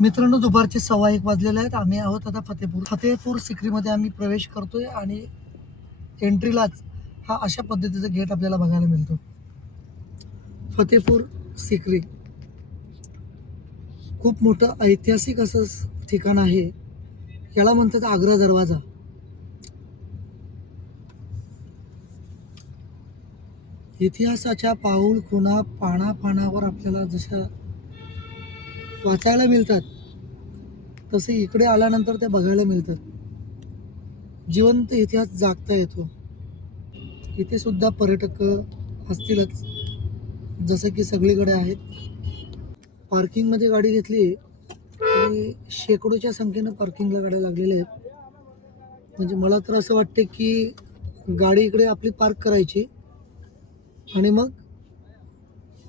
मित्रांनो, दुपारचे 1:15 वाजलेले आहेत. आम्ही आहोत आता फतेहपूर सिक्रीमध्ये आम्ही प्रवेश करतोय आणि एंट्रीलाच हा अशा पद्धतीचा गेट आपल्याला बघायला मिळतो. फतेहपूर सिक्री खूप मोठं ऐतिहासिक असं ठिकाण आहे. याला म्हणतात आग्रा दरवाजा. इतिहासाच्या पाऊल खुणा पानावर आपल्याला जशा वाचायला मिळतात, तसे इकडे आल्यानंतर ते बघायला मिळतात. जिवंत इतिहास जागता येतो. इथे सुद्धा पर्यटक असतीलच, जसं की सगळीकडे आहेत. पार्किंगमध्ये गाडी घेतली आणि शेकडोच्या संख्येनं पार्किंगला गाड्या लागलेल्या आहेत. म्हणजे मला तर असं वाटते की गाडी इकडे आपली पार्क करायची आणि मग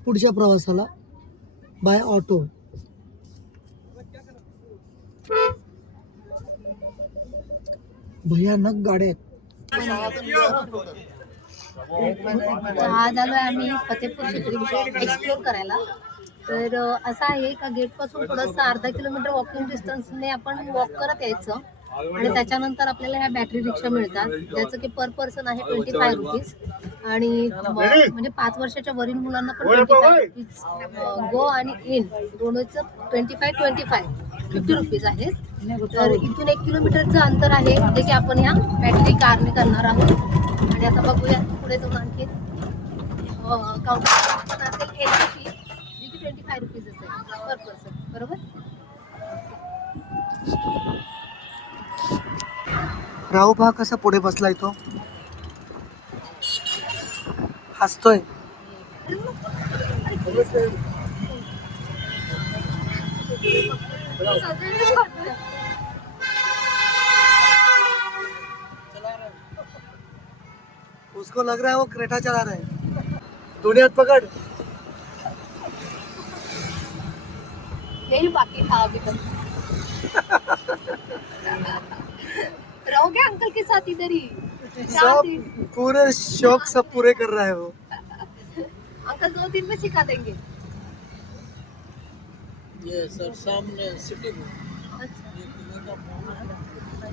पुढच्या प्रवासाला बाय ऑटो. भयानक गाड्या आहेत. आज आलोय आम्ही फतेहपूर सिक्री एक्सप्लोर करायला. तर असं आहे का गेट पासून थोडंसं अर्धा किलोमीटर वॉकिंग डिस्टन्सने आपण वॉक करत यायचं आणि त्याच्यानंतर आपल्याला ह्या बॅटरी रिक्षा मिळतात, ज्याचं की पर पर्सन आहे 25 रुपीज आणि म्हणजे 5 वर्षाच्या वरील मुलांना पण 25 रुपीज गो आणि इन दोनचं 25 50 रुपीज आहेत. तर इथून 1 किलोमीटरचं अंतर आहे जे की आपण ह्या बॅटरी कारने करणार आहोत. आणि आता बघूया पुढे जाऊन आणखी काउंटर असेल एंट्री फी जी की 25 रुपीज असेल पर पर्सन. बरोबर. राहू पहा कसा पुढे बसलाय तो, हसतोय. उसको लग रहा है वो क्रेटा चला रहा है. दोन्ही हात पकड. यही बाकी था अभी तक. रहोगे अंकल के साथ इधर ही. सब पूरे शौक सब पूरे कर रहा है वो. अंकल 2 दिन में सिखा देंगे. ये सर सामने सिटी में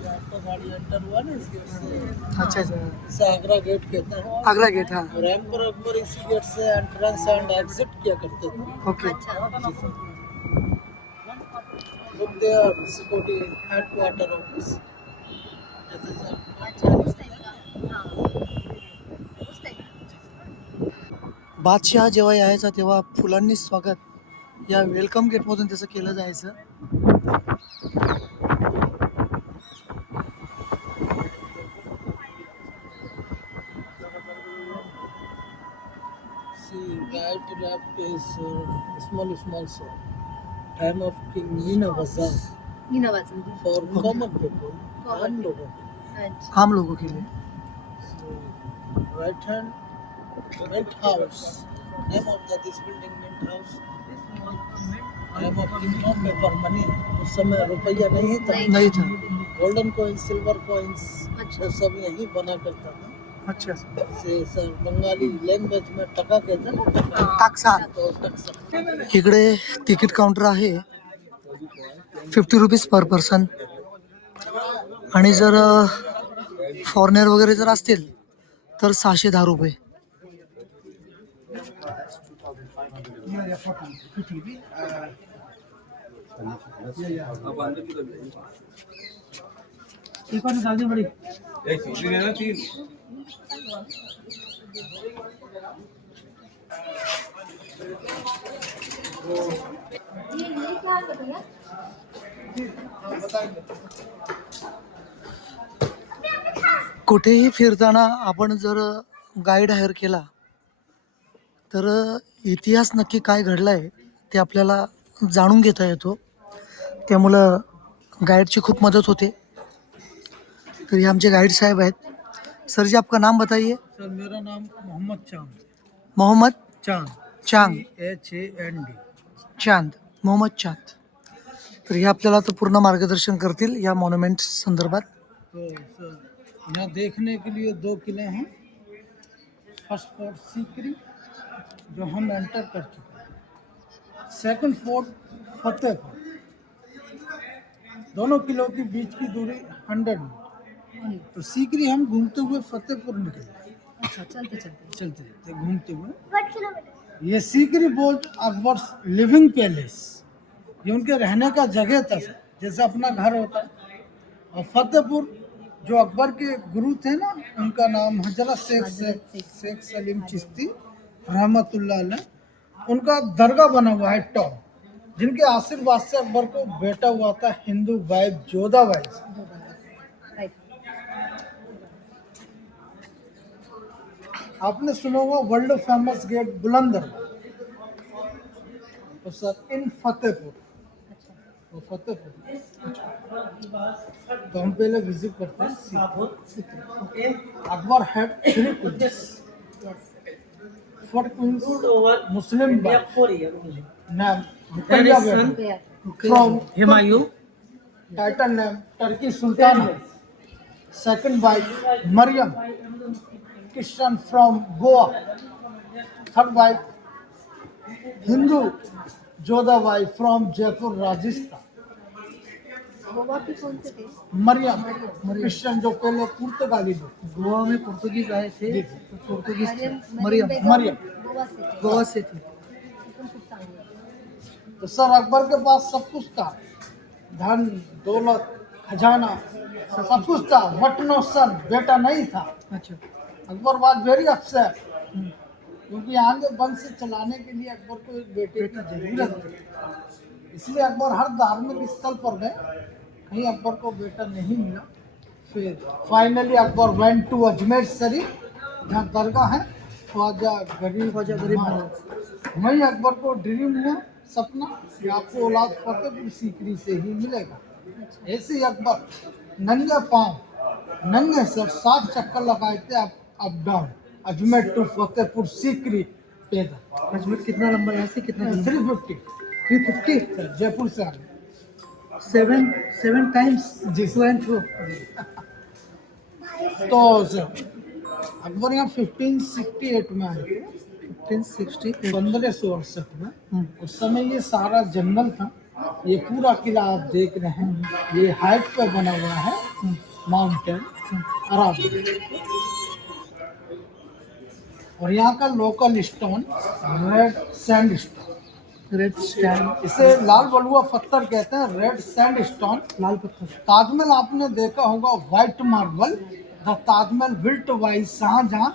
आपका गाड़ी एंटर हुआ ना इस गेट से. अच्छा अच्छा. इसे आगरा गेट कहते हैं. आगरा गेट. हाँ रैमपुर अकबर इसी गेट से एंट्रेंस एंड एग्जिट किया करते थे. Okay. Look there, security headquarter office. अच्छा उस टाइप का. हाँ उस टाइप. बादशहा जेव्हा यायचा तेव्हा फुलांनी स्वागत या वेलकम गेटमधून त्याचं केलं जायचं. See, right left is small sir. Time of King Nina Bazaar Meena वाचन. for common people. हम लोगों के. अच्छा. आम लोगों के लिए. So, right hand, Mint House. Name of this building, Mint House. Name of King of paper money. उस समय रुपया नहीं था. नहीं था. गोल्डन कॉइंस, सिल्वर कॉइंस, अच्छा. वो सब यही बना करता था. अच्छा. से सर बंगाली लैंग्वेज में टका कहते हैं ना. टका. टाकसा. तो टक्सा. इकडे तिकीट काउंटर आहे 50 रुपीज पर पर्सन. आणि जर फॉरेनर वगैरे जर असतील तर 610 रुपये. कुठेही फिरताना आपण जर गाईड हायर केला तर इतिहास नक्की काय घडलाय ते आपल्याला जाणून घेता येतो. त्यामुळं गाइड खूप मदत होते. तर हे आमचे गाइड साहेब आहेत. सर जी आपका नाम बताइए. सर मेरा नाम मोहम्मद चांद. मोहम्मद चांद. चांद. CHAND. चांद. मोहम्मद चांद. तर हे आपल्याला तर पूर्ण मार्गदर्शन करतील या मॉन्युमेंट संदर्भात. तो सर यहाँ देखने के लिए 2 किले हैं. फर्स्ट फोर्ट सीकरी जो हम एंटर कर चुके हैं. सेकंड फोर्ट फतेहपुर दोनों किलो के बीच की दूरी 100 मीटर। तो सीकरी हम घूमते हुए फतेहपुर निकले, अच्छा, चलते चलते चलते थे घूमते हुए। ये Sikri board Akbar living palace, ये उनके रहने का जगह था सर, जैसे अपना घर होता है। और फतेहपुर जो अकबर के गुरु थे ना, उनका नाम हजरत शेख सलीम चिश्ती रहमतुल्लाह अलैह, उनका दरगाह बना हुआ है टॉप, जिनके आशीर्वाद से अकबर को बेटा हुआ था हिंदू बाई जोधाबाई से। राइट। आपने सुना होगा वर्ल्ड फेमस गेट बुलंदर, तो सर इन फतेहपुर, तो फतेहपुर तो हम पहले विजिट करते हैं। Akbar had 3 queens, 4 queens Muslim name from Humayun, title name Turkey sultan, second wife Mariam Christian from Goa, third wife Hindu Jodhabai from Jaipur Rajasthan. Goa की कौन से थे? मरियम क्रिश्चियन जो पहले पुर्तगाली लोग, गोवा में पुर्तगीज आए थे, तो पुर्तगीज थे। मरियम बेगम मरियम। गोवा से थे। गोवा से थे। एकदम खूप चांगलं। तो सर अकबर के पास सब कुछ था, धन दौलत खजाना सब कुछ था, बट नो सन, बेटा नहीं था। अच्छा, अकबर वाज वेरी अपसेट, क्योंकि आगे वंश चलाने के लिए अकबर को एक बेटे की जरूरत थी। इसलिए अकबर हर धार्मिक स्थल पर गए, कहीं अकबर को बेटा नहीं मिला। फिर finally Akbar went to Ajmer Sharif, जहाँ दरगाह है ख्वाजा गरीब महाराज। वहीं अकबर को ड्रीम हुआ, सपना कि आपको औलाद फतेहपुर सीकरी से ही मिलेगा। ऐसे ही अकबर नंगे पांव नंगे सर 7 चक्कर लगाए थे up down Ajmer to Fatehpur Sikri पैदल। अजमेर कितना लंबा है, यहाँ से कितना? 350 350, जयपुर से आगे। 7 times go to and fro. तो सर अकबर यहाँ 1568 में आए थे, 1568। 1568 में। उस समय ये सारा जंगल था। ये पूरा किला आप देख रहे हैं, ये हाइट पे बना हुआ है, माउंटेन अरावली। और यहाँ का local stone red sand stone, red stand, इसे लाल बलुआ पत्थर कहते हैं, रेड सैंड स्टोन। लाल पत्थर। ताजमहल आपने देखा होगा white marble, the Taj Mahal built बाई शाहजहां,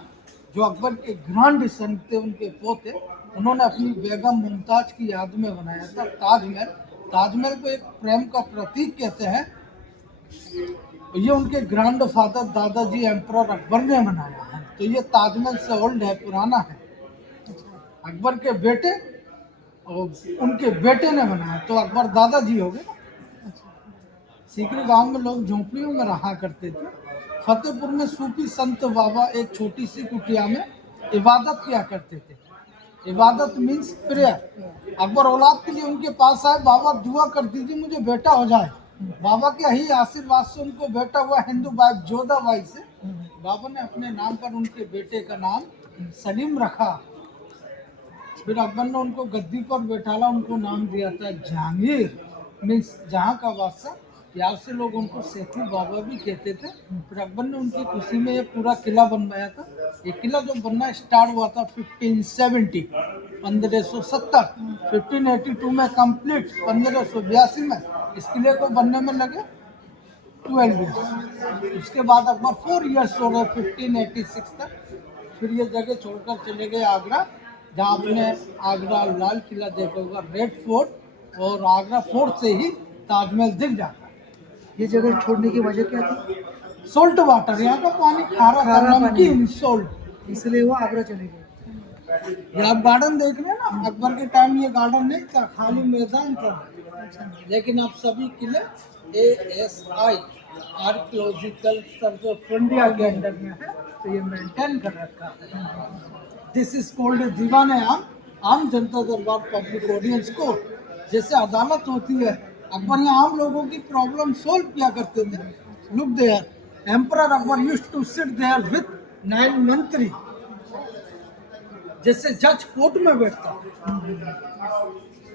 जो अकबर के ग्रैंड सन थे, उनके पोते, उन्होंने अपनी बेगम मुमताज की याद में बनाया था ताजमहल। ताजमहल को एक प्रेम का प्रतीक कहते हैं। ये उनके grand father Dadaji emperor Akbar ने बनाया है, तो ये ताजमहल से ओल्ड है, पुराना है। अकबर के बेटे और उनके बेटे ने बनाया, तो अकबर दादाजी हो गए। सीकरी गांव में लोग झोंपड़ियों में रहा करते थे। फतेहपुर में सूफी संत बाबा एक छोटी सी कुटिया में इबादत किया करते थे। इबादत मीन्स प्रेयर। अकबर औलाद के लिए उनके पास आए, बाबा दुआ कर दीजिए मुझे बेटा हो जाए। बाबा के ही आशीर्वाद से उनको बेटा हुआ हिंदू बाई जोधाबाई से। बाबा ने अपने नाम पर उनके बेटे का नाम सलीम रखा। फिर अकबर ने उनको गद्दी पर बैठाला, उनको नाम दिया था जहांगीर, मीन्स जहाँ का बादशाह। प्यार से लोग उनको सेठू बाबा भी कहते थे। फिर अकबर ने उनकी खुशी में ये पूरा किला बनवाया था। ये किला जो बनना स्टार्ट हुआ था 1570, 1570, 1582 में कंप्लीट, 1582 में इस किले को बनने में लगे 12 ईयर्स। उसके बाद अकबर 4 ईयर्स हो गए 1586 तक। फिर ये जगह छोड़कर चले गए आगरा, जहाँ आपने आगरा लाल किला देखा होगा, रेड फोर्ट, और आगरा फोर्ट से ही ताजमहल दिख जाता है। ये जगह छोड़ने की वजह क्या थी? सोल्ट वाटर, यहाँ का पानी खारा था, नमकीन सोल्ट, इसलिए वो आगरा चले गए। ये आप गार्डन देख रहे हैं ना, अकबर के टाइम ये गार्डन नहीं था, खाली मैदान था। लेकिन अब सभी किले ASI archaeological survey of India K under में है, तो ये मेंटेन कर रखा है। दिस इज कॉल्ड दीवाने आम जनता दरबार पब्लिक ऑडियंस कोर्ट। जैसे अदालत होती है, अकबर यहाँ आम लोगों की प्रॉब्लम सोल्व किया करते थे। Look there, emperor Akbar used to sit there with 9 मंत्री, जैसे जज कोर्ट में बैठता।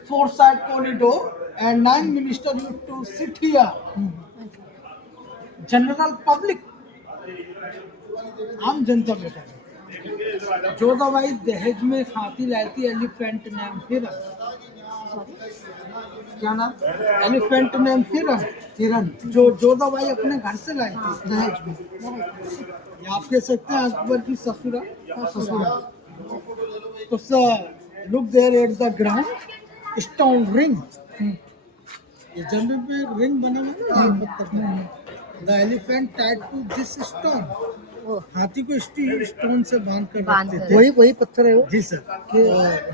four-side corridor, and 9 ministers used to sit here. General public, आम जनता बैठा है। जोधाबाई दहेज में हाथी लाई थी, एलिफेंट नेम हिरन। क्या नाम? एलिफेंट नेम हिरन। हिरन जो जोधाबाई अपने घर से लाई थी दहेज में। ये आप कह सकते हैं अकबर की ससुरा। तो look there at the ground, stone ring. ये जमीन पे एक रिंग बना हुआ है ना पत्थर का। The elephant tied to this stone. हाथी को स्टोन से बांध कर रखते थे। वही पत्थर है वो जी सर। कि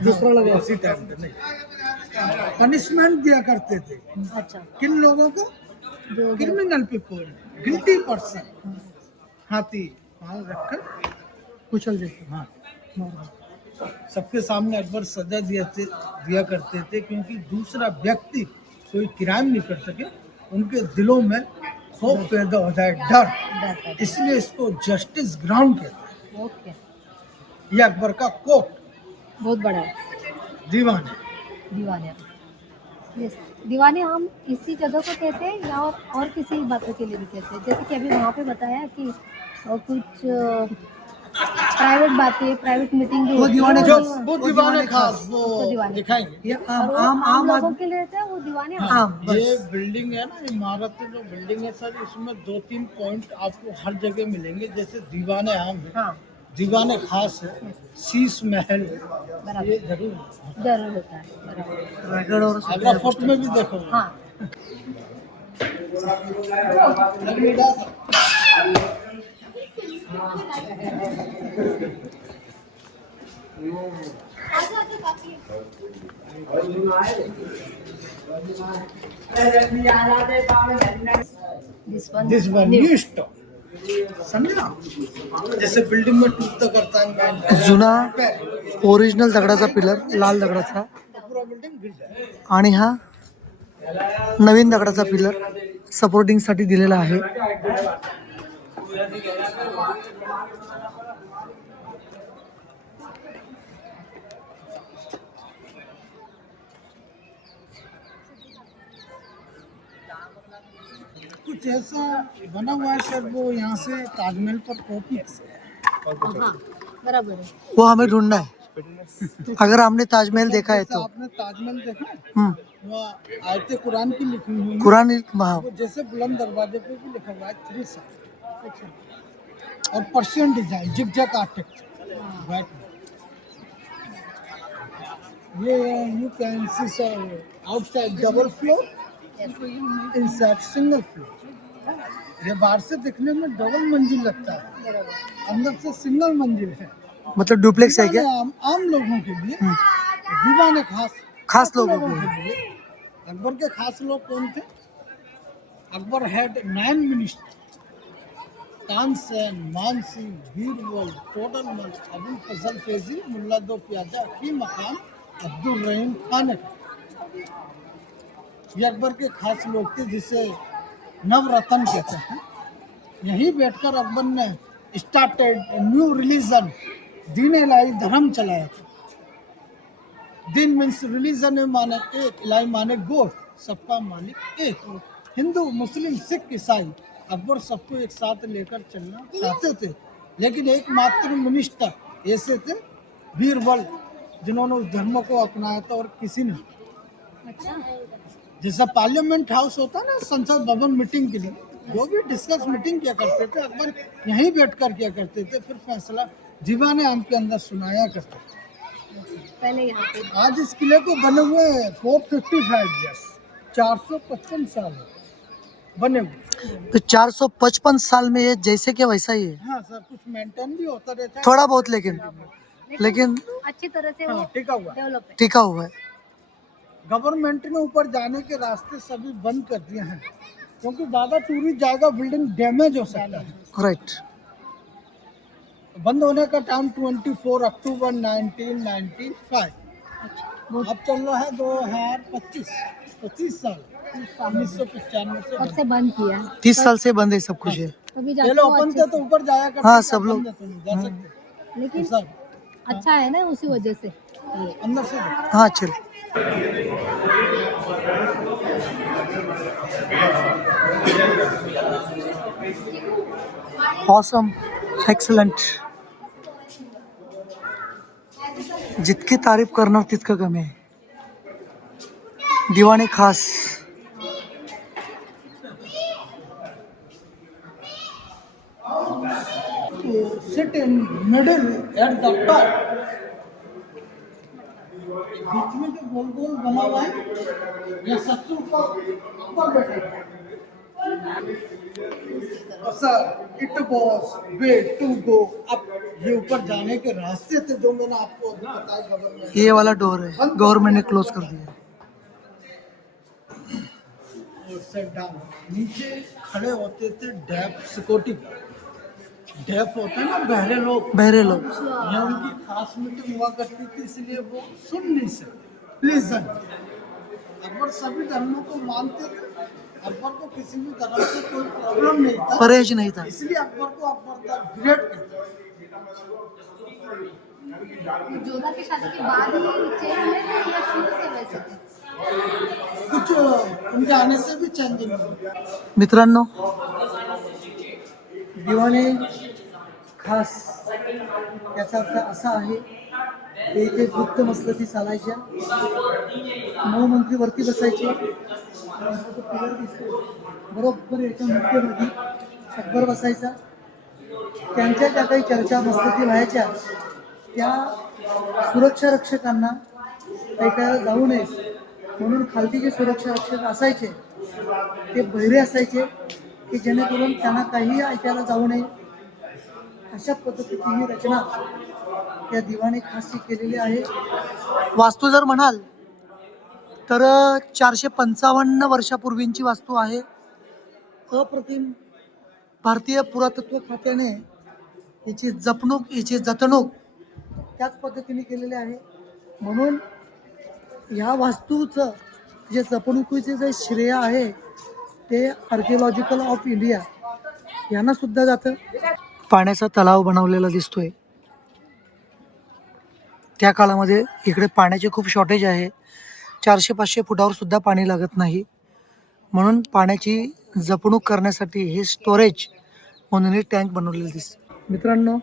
दूसरा लगा उसी टाइम पे नहीं पनिशमेंट दिया करते थे। अच्छा, किन लोगों को? Criminal people, guilty person. हाथी पाँव रखकर कुचल देते हाँ सबके सामने अकबर सजा दिया करते थे, क्योंकि दूसरा व्यक्ति कोई क्राइम नहीं कर सके, उनके दिलों में खौफ पैदा हो जाए, डर। इसलिए इसको जस्टिस ग्राउंड कहते हैं। ओके, ये अकबर का कोर्ट, बहुत बड़ा है। दीवान है। दीवाने, यस, दीवाने हम इसी जगह को कहते हैं या और किसी बातों के लिए भी कहते हैं? जैसे कि अभी वहाँ पे बताया कि कुछ प्राइवेट बातें, प्राइवेट मीटिंग वो दीवाने वो दीवाने खास वो दीवाने। दिखाएंगे। ये और वो आम लोगों के लिए रहते हैं, वो दीवाने। ये बिल्डिंग है ना, इमारत जो बिल्डिंग है सर, इसमें 2-3 पॉइंट आपको हर जगह मिलेंगे। जैसे दीवाने आम है, हाँ, दीवाने खास है, शीश महल, बराबर, ये जरूर जरूर होता है, बराबर। रायगढ़ और आगरा फोर्ट में भी देखो। हाँ, दिस वन न्यू स्टॉक, समझा? जैसे बिल्डिंग में टूटता करता है जुना ओरिजिनल दगडाचा पिलर, लाल दगडाचा, पूरा बिल्डिंग गिर जाए। आणि हा नवीन दगडाचा पिलर सपोर्टिंग साठी दिलेला आहे। कुछ ऐसा बना हुआ है सर, वो यहाँ से ताजमहल पर कॉपी है। हाँ, बराबर है। वो हमें ढूंढना है। अगर हमने ताजमहल देखा है जैसे तो आपने ताजमहल देखा है, हम्म, वह आयते कुरान की लिखी हुई है। कुरान हाँ, वो जैसे बुलंद दरवाजे पे भी लिखा हुआ है 3 साल, अच्छा, और Persian design, zigzag architecture, white में। ये you can see sir outside double floor, inside single floor. ये बाहर से दिखने में डबल मंजिल लगता है, अंदर से सिंगल मंजिल है। मतलब डुप्लेक्स है क्या? आम लोगों के लिए, दीवाने खास लोगों के लिए। अकबर के खास लोग कौन थे? अकबर हैड 9 मिनिस्टर, तानसेन, मानसिंह, बीरबल, टोडरमल, अबुल फजल फैजी, मुल्ला दो प्याजा, हकीम मकाम, अब्दुल रहीम खान। ये अकबर के खास लोग थे, जिसे नवरत्न कहते हैं। यहीं बैठकर अकबर ने स्टार्टेड न्यू रिलीजन, दीन इलाही धर्म चलाया था। दीन मीन्स रिलीजन में माने एक, इलाही माने गॉड, सबका मालिक एक। हिंदू, मुस्लिम, सिख, ईसाई, अकबर सबको एक साथ लेकर चलना चाहते थे, लेकिन एकमात्र मिनिस्टर ऐसे थे, बीरबल, जिन्होंने उस धर्म को अपनाया था और किसी ने। अच्छा, जैसा पार्लियामेंट हाउस होता है ना, संसद भवन मीटिंग के लिए, वो भी डिस्कस मीटिंग किया करते थे। अकबर यहीं बैठकर किया करते थे, फिर फैसला दीवाने आम के अंदर सुनाया करते थे। पहले यहाँ पे आज इस किले को बने हुए 455 ईयर्स, 455 साल हो गए बने हुए। तो 455 साल में ये जैसे कि वैसा ही है, हाँ सर, कुछ मेंटेन भी होता रहता है थोड़ा बहुत, लेकिन अच्छी तरह से वो हाँ, टिका हुआ। डेवलप है। टिका हुआ है। गवर्नमेंट ने ऊपर जाने के रास्ते सभी बंद कर दिए हैं, क्योंकि ज्यादा टूरिस्ट जाएगा, बिल्डिंग डैमेज हो सकता है। राइट। बंद होने का टाइम 24 अक्टूबर 1995। अब चल रहा है 2025, 25 साल, 1995 से कब से बंद किया है? 30 साल से बंद है सब कुछ है। कभी पहले जाते हो ओपन अच्छे थे तो ऊपर जाया करते हाँ, थे, सब लोग। बंद है तो नहीं जा सकते। लेकिन तो सर अच्छा है ना, उसी वजह से। अंदर से देखो। हाँ चल। Awesome, excellent. जितकी तारीफ करणार तितकं कमी आहे. दिवाने खास. To sit in middle at the top. Beach में जो गोल गोल बना हुआ है ये सबसे ऊपर बैठे. Sir it was way to go up. ये ऊपर जाने के रास्ते थे जो मैंने आपको अभी बताया. गवर्नमेंट ये वाला डोर है, गवर्नमेंट ने क्लोज कर दिया. Set down. नीचे खड़े होते थे डेफ सिक्योरिटी गार्ड. डेफ होते हैं ना बहरे लोग. बहरे लोग. ये उनकी खास मीटिंग हुआ करती थी इसलिए वो सुन नहीं सकते. लिसन. अकबर सभी धर्मों को मानते थे. अकबर को किसी भी तरह से कोई प्रॉब्लम नहीं था. परहेज नहीं था. इसलिए अकबर को अकबर द ग्रेट कहते हैं. जोधा की शादी के बाद ही चेंज हुए थे या शुरू से वैसे थे? कुछ उनके आने से भी चेंज नहीं हुआ. मित्रांनो, दिवाने खास याचा अर्थ असा आहे की एक गुप्त मसलती चालायच्या. 9 मंत्री वरती बसायचे. बरोबर याच्या मध्यभागी अकबर बसायचा. त्यांच्या ज्या काही चर्चा मसलती व्हायच्या त्या सुरक्षा रक्षकांना ऐकायला जाऊ नये म्हणून खालती जे सुरक्षा रक्षक असायचे ते बहिरे असायचे की जेणेकरून त्यांना काहीही ऐकायला जाऊ नये. अशा पद्धतीची ही रचना या दिवाने खासची केलेली आहे. वास्तू जर म्हणाल तर 455 वर्षापूर्वींची वास्तू आहे. अप्रतिम. भारतीय पुरातत्व खात्याने याची जपणूक, याची जतणूक त्याच पद्धतीने केलेली आहे. म्हणून ह्या वास्तूचं जे जपणुकीचे जे श्रेय आहे ते आर्किओलॉजिकल ऑफ इंडिया यांना सुद्धा जातं. पाण्याचा तलाव बनवलेला दिसतोय. त्या काळामध्ये इकडे पाण्याचे खूप शॉर्टेज आहे. 400-500 फुटावर सुद्धा पाणी लागत नाही. म्हणून पाण्याची जपणूक करण्यासाठी हे स्टोरेज म्हणून हे टँक बनवलेले दिसते. मित्रांनो,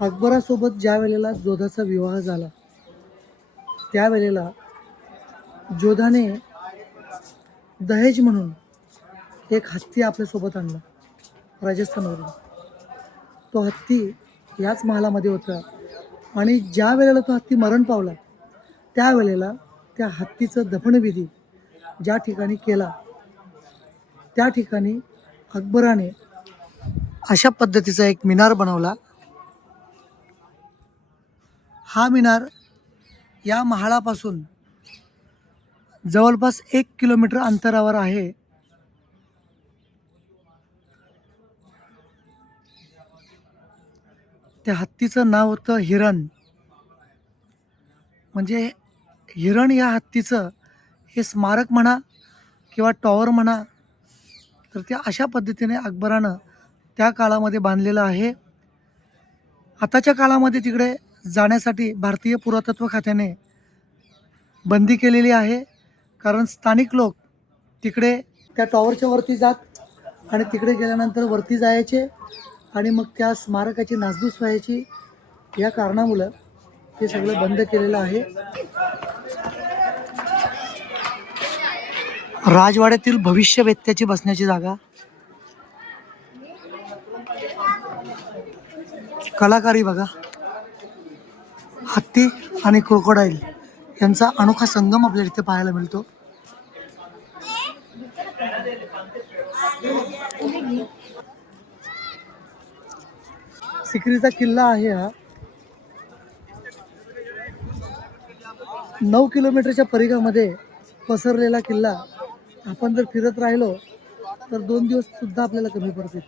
अकबरासोबत ज्या वेळेला जोधाचा विवाह झाला त्यावेळेला जोधाने दहेज म्हणून एक हत्ती आपल्यासोबत आणला राजस्थानवरून. तो हत्ती याच महालामध्ये होता आणि ज्या वेळेला तो हत्ती मरण पावला त्यावेळेला त्या हत्तीचं दफनविधी ज्या ठिकाणी केला त्या ठिकाणी अकबराने अशा पद्धतीचा एक मिनार बनवला. हा मिनार या महालापासून जवळपास 1 किलोमीटर अंतरावर आहे. त्या हत्तीचं नाव होतं हिरण. म्हणजे हिरण या हत्तीचं हे स्मारक म्हणा किंवा टॉवर म्हणा तर ते अशा पद्धतीने अकबरानं त्या काळामध्ये बांधलेलं आहे. आताच्या काळामध्ये तिकडे जाण्यासाठी भारतीय पुरातत्व खात्याने बंदी केलेली आहे. कारण स्थानिक लोक तिकडे त्या टॉवरच्या वरती जात आणि तिकडे गेल्यानंतर वरती जायचे आणि मग त्या स्मारकाची नासधूस व्हायची. या कारणामुळं ते सगळं बंद केलेलं आहे. राजवाड्यातील भविष्यवेत्त्याची बसण्याची जागा. कलाकारी बघा. हत्ती आणि क्रोकोडाईल यांचा अनोखा संगम आपल्याला इथे पाहायला मिळतो. सिकरीचा किल्ला आहे हा. 9 किलोमीटरच्या परिघामध्ये पसरलेला किल्ला. आपण जर फिरत राहिलो तर 2 दिवस सुद्धा आपल्याला कमी पडतील.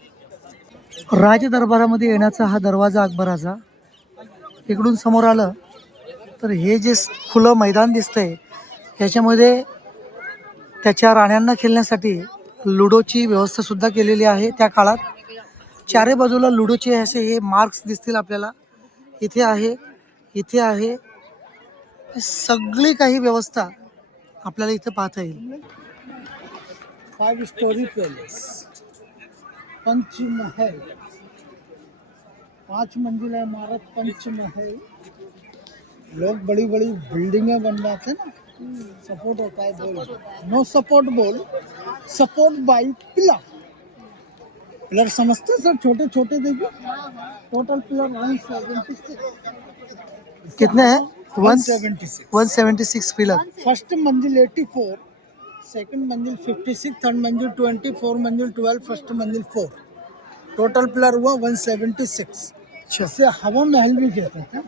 राजदरबारामध्ये येण्याचा हा दरवाजा अकबराचा. इकडून समोर आलं तर हे जे खुलं मैदान दिसतंय याच्यामध्ये त्याच्या राण्यांना खेळण्यासाठी लुडोची व्यवस्था सुद्धा केलेली आहे. त्या काळात चारी बाजूला लुडोचे असे हे मार्क्स दिसतील आपल्याला. इथे आहे, इथे आहे सगळी काही व्यवस्था आपल्याला इथे पाहता येईल. 5 स्टोरी पैलेस, पंचमहल, 5 मंजिला इमारत पंचमहल. लोग बड़ी बड़ी बिल्डिंगें बनवाते हैं ना, सपोर्ट होता है बोल, नो सपोर्ट बोल, सपोर्ट बाई पिलर. पिलर समझते सर, छोटे छोटे देखिए, टोटल पिलर 176. कितने हैं? 176. 176 पिलर. फर्स्ट मंजिल 84, सेकंड मंजिल 56, थर्ड मंजिल 20, फोर्थ मंजिल 12, फर्स्ट मंजिल 4. टोटल पिलर हुआ 176. अच्छा, इसे हवा महल भी कहते हैं.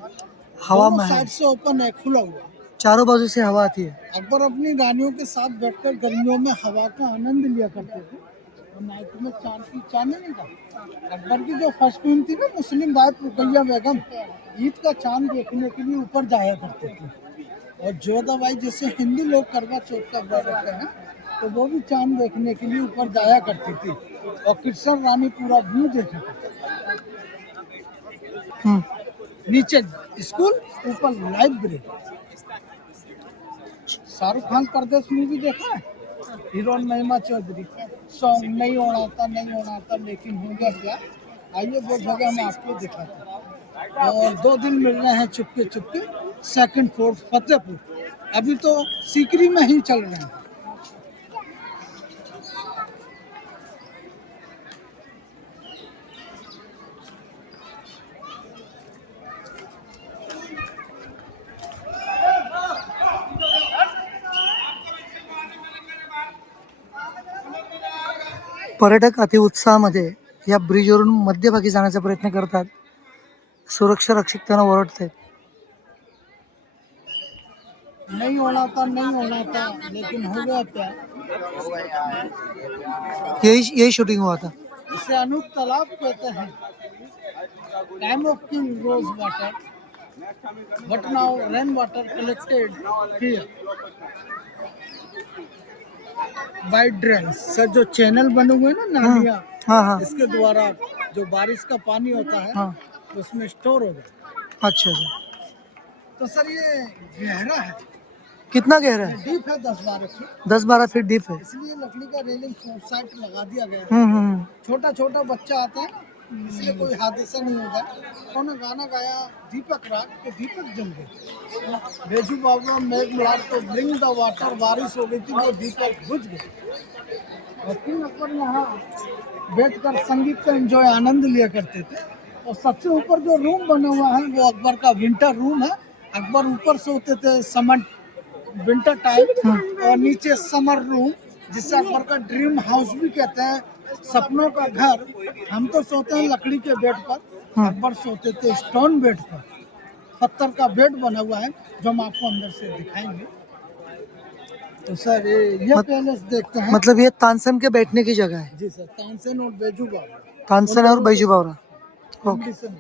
हवा दोनों महल. साइड से ओपन है, खुला हुआ. चारों बाजू से हवा आती है. अकबर अपनी रानियों के साथ बैठकर गर्मियों में हवा का आनंद लिया करते थे और नाइट में चांदनी का. अकबर की जो फर्स्ट क्वीन थी ना, मुस्लिम बात रुकैया बेगम, ईद का चांद देखने के लिए ऊपर जाया करते थे. और जोधाबाई जैसे हिंदू लोग करवा चौथ का व्रत रखते हैं, तो वो भी चांद देखने के लिए ऊपर जाया करती थी. और कृष्ण रानी पूरा व्यू देखा करती. हम्म. नीचे स्कूल, ऊपर लाइब्रेरी. शाहरुख खान परदेश मूवी देखा है? हीरोइन महिमा चौधरी, सॉन्ग नहीं होना था लेकिन हो गया क्या. आइए वो जगह हम आपको दिखाते हैं. और 2 दिन मिल रहे हैं चुपके चुपके. सेकंड फोर्थ फतेहपुर, अभी तो सीकरी में ही चल रहे हैं. पर्यटक अतिउत्साहामध्ये या ब्रिजवरून मध्यभागी जाण्याचा प्रयत्न करतात. सुरक्षा रक्षक त्यांना ओरडत आहेत. नहीं होना था लेकिन हो गया क्या. यही शूटिंग हुआ था. इसे अनूप तालाब कहते हैं. Time of king rose water, but now rain water collected here by drains. Sir जो चैनल बने हुए हैं ना, नालियाँ, हाँ हाँ इसके द्वारा जो बारिश का पानी होता है हाँ. उसमें स्टोर हो जाता है. अच्छा अच्छा. तो सर ये गहरा है, कितना गहरा है? डीप है 10-12 फीट. 10-12 फीट डीप है. इसलिए लकड़ी का रेलिंग साइड लगा दिया गया है. हम्म. छोटा छोटा बच्चा आता है ना, इसलिए कोई हादसा नहीं होता. उन्होंने गाना गाया दीपक राग, तो दीपक जल गए. बेजू बाबा मेघ मल्हार तो ब्रिंग द वाटर, बारिश हो गई थी तो दीपक बुझ गए. और फिर अकबर यहाँ बैठकर संगीत का एंजॉय आनंद लिया करते थे. और सबसे ऊपर जो रूम बना हुआ है वो अकबर का विंटर रूम है. अकबर ऊपर सोते थे समर विंटर टाइम, और नीचे समर रूम, जिसे अकबर का ड्रीम हाउस भी कहते हैं, सपनों का घर. हम तो सोते हैं लकड़ी के बेड पर, अकबर सोते थे स्टोन बेड पर. पत्थर का बेड बना हुआ है जो हम आपको अंदर से दिखाएंगे. तो सर ये पैलेस देखते हैं. मतलब ये तानसेन के बैठने की जगह है. जी सर, तानसेन और बेजू बाबा तानसेन और बैजू बावरा. Okay, competition.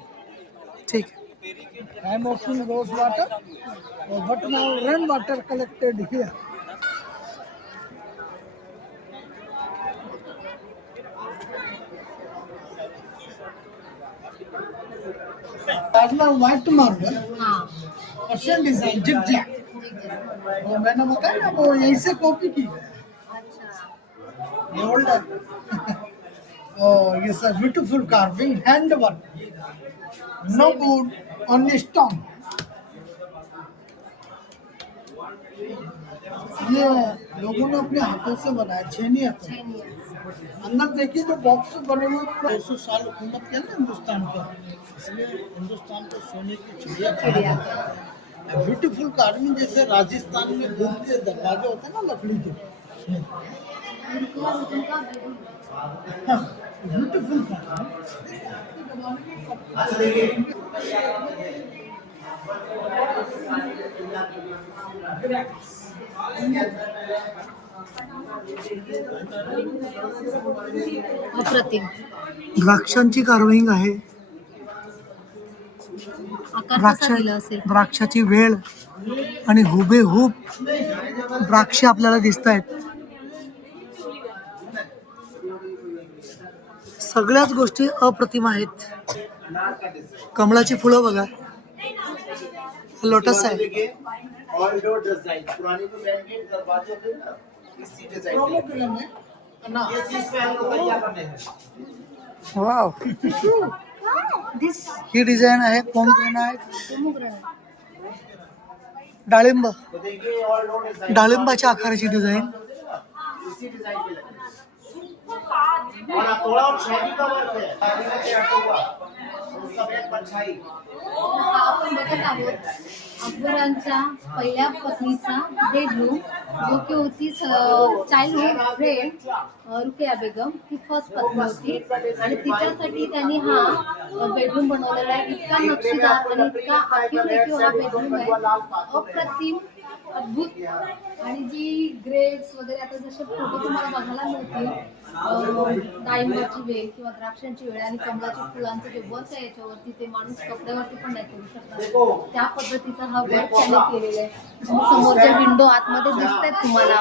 ठीक है. Time of king rose water, but now rain water collected here. White marble, हाँ. Persian design, zigzag. वो मैंने बताया ना, वो यहीं से कॉपी की है. अच्छा. ये ओल्ड है. Oh, yes, a beautiful carving, handwork, no wood, only stone. ये लोगों ने अपने हाथों से बनाया, छेनी हाथों. अंदर देखिए जो बॉक्स बने हुए हैं, 200 साल हुकूमत किया ना हिंदुस्तान पर, इसलिए हिंदुस्तान को सोने की चिड़िया कहा जाता है. ब्यूटीफुल कार्विंग, जैसे राजस्थान में दूर के दरवाजे होते हैं ना लकड़ी के. ब्यूटीफुल अप्रतिम. द्राक्षांची कार्विंग आहे. आकार कसा दिला असेल. द्राक्षाची वेळ आणि हुबेहूब द्राक्ष आपल्याला दिसत आहेत. सगळ्याच गोष्टी अप्रतिम आहेत. कमळाची फुलं बघा, लोटस आहे. ऑल डोर डिजाइन पुरानी जो मेन गेट दरवाजे होते हैं ना इसी डिजाइन प्रोमो फिल्म है ना ये चीज पे हम लोग तैयार करने हैं वाव, दिस ही डिझाईन आहे पोमग्रेनाइट, डाळिंब, तो देखिए ऑल डोर डिजाइन डाळिंबाच्या आकाराची डिझाईन. इसी डिजाइन पे लगे और थोड़ा और छेदी का वर्क है आगे में क्या हुआ उसका बैक परछाई आपण बघत आहोत अकबरांच्या पहिल्या पत्नीचा बेडरूम, जो की होती चाइल्डहुड फ्रेंड रुकिया बेगम. ती फर्स्ट पत्नी होती आणि तिच्यासाठी त्यांनी हा बेडरूम बनवलेला आहे. इतका नक्षीदार आणि इतका अक्युरेटिव्ह हा बेडरूम आहे, अप्रतिम, अद्भुत. आणि जी ग्रेड्स वगैरे आता जसे फोटो तुम्हाला बघायला मिळतील, डाळिंबाची वेल किंवा द्राक्षांची वेळ आणि कमळाच्या फुलांचं जे वर्क आहे याच्यावरती, ते माणूस कपड्यावरती पण नाही करू शकतात, त्या पद्धतीचा हा वर्क त्याने केलेला आहे. आणि समोरच्या विंडो आतमध्ये दिसत आहेत तुम्हाला,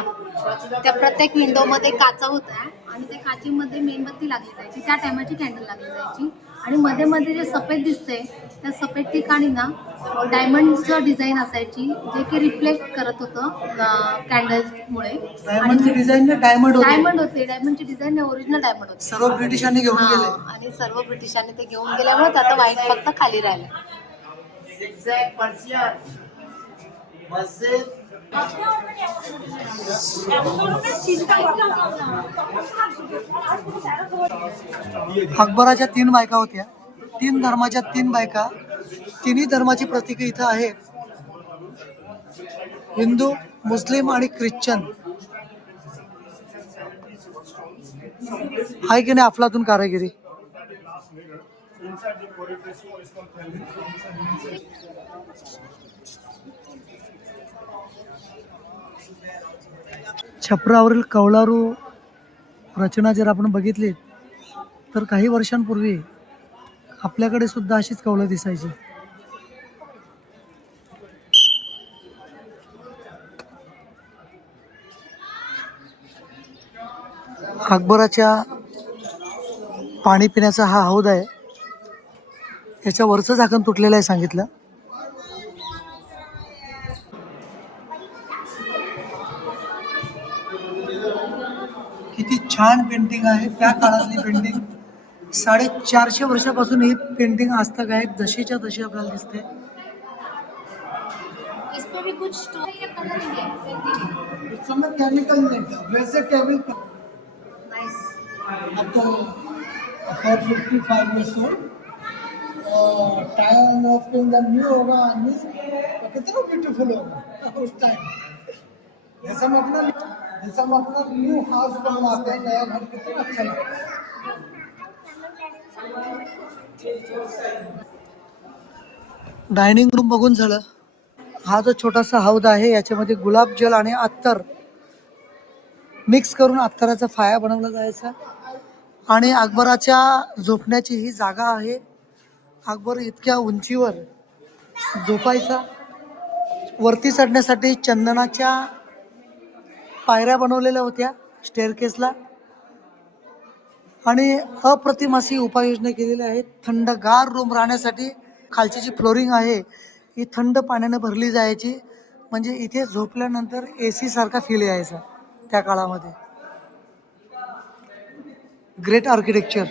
त्या प्रत्येक विंडोमध्ये काचा होत्या आणि त्या काचेमध्ये मेणबत्ती लागली जायची, त्या टायमाची कॅन्डल लागली जायची. आणि मध्ये मध्ये जे सफेद दिसतंय त्या सफेद ठिकाणी ना डायमंडचं डिझाईन असायची, जे की रिफ्लेक्ट करत होतं कॅन्डल्समुळे. डायमंडची डिझाईन ना डायमंड होते, डायमंडची डिझाइन ओरिजिनल डायमंड होते. सर्व ब्रिटिशांनी घेऊन गेले. आणि सर्व ब्रिटिशांनी ते घेऊन गेल्यामुळे आता व्हाईट फक्त खाली राहिले. zigzag पर्सियन मस्जिद अकबराच्या 3 बायका होत्या, 3 धर्माच्या 3 बायका, तिन्ही धर्माची प्रतीके इथं आहेत, हिंदू, मुस्लिम आणि ख्रिश्चन. आहे की नाही अफलातून कारागिरी. छपरावरील कौलारू रचना जर आपण बघितली तर काही वर्षांपूर्वी आपल्याकडे सुद्धा अशीच कौलं दिसायची. अकबराच्या पाणी पिण्याचा हा हौद आहे, याच्या वरचं झाकण तुटलेलं आहे सांगितलं. किती छान पेंटिंग आहे, त्या काळातली पेंटिंग. 450 वर्षापासून ही पेंटिंग आजतक आहे, जशीच्या तशी आपल्याला दिसते. इसमें भी कुछ स्टोरी या कलर नहीं है, पेंटिंग है. उस समय केमिकल नहीं था, वैसे केमिकल. नाइस. अब तो 455 years old, time of the new होगा, न्यू तो कितना ब्यूटीफुल होगा उस टाइम. जैसे हम अपना न्यू हाउस बनवाते हैं, नया घर, कितना अच्छा लगता है. डायनिंग रूम बघून झालं. हा जो छोटासा हौद आहे याच्यामध्ये गुलाबजल आणि अत्तर मिक्स करून अत्तराचा फाया बनवला जायचा. आणि अकबराच्या झोपण्याची ही जागा आहे. अकबर इतक्या उंचीवर झोपायचा. वरती चढण्यासाठी चंदनाच्या पायऱ्या बनवलेल्या होत्या स्टेअरकेसला. आणि अप्रतिम अशी उपाययोजना केलेली आहे. थंडगार रूम राहण्यासाठी खालची जी फ्लोरिंग आहे ही थंड पाण्याने भरली जायची, म्हणजे इथे झोपल्यानंतर AC सारखा फील यायचा त्या काळामध्ये. Great architecture.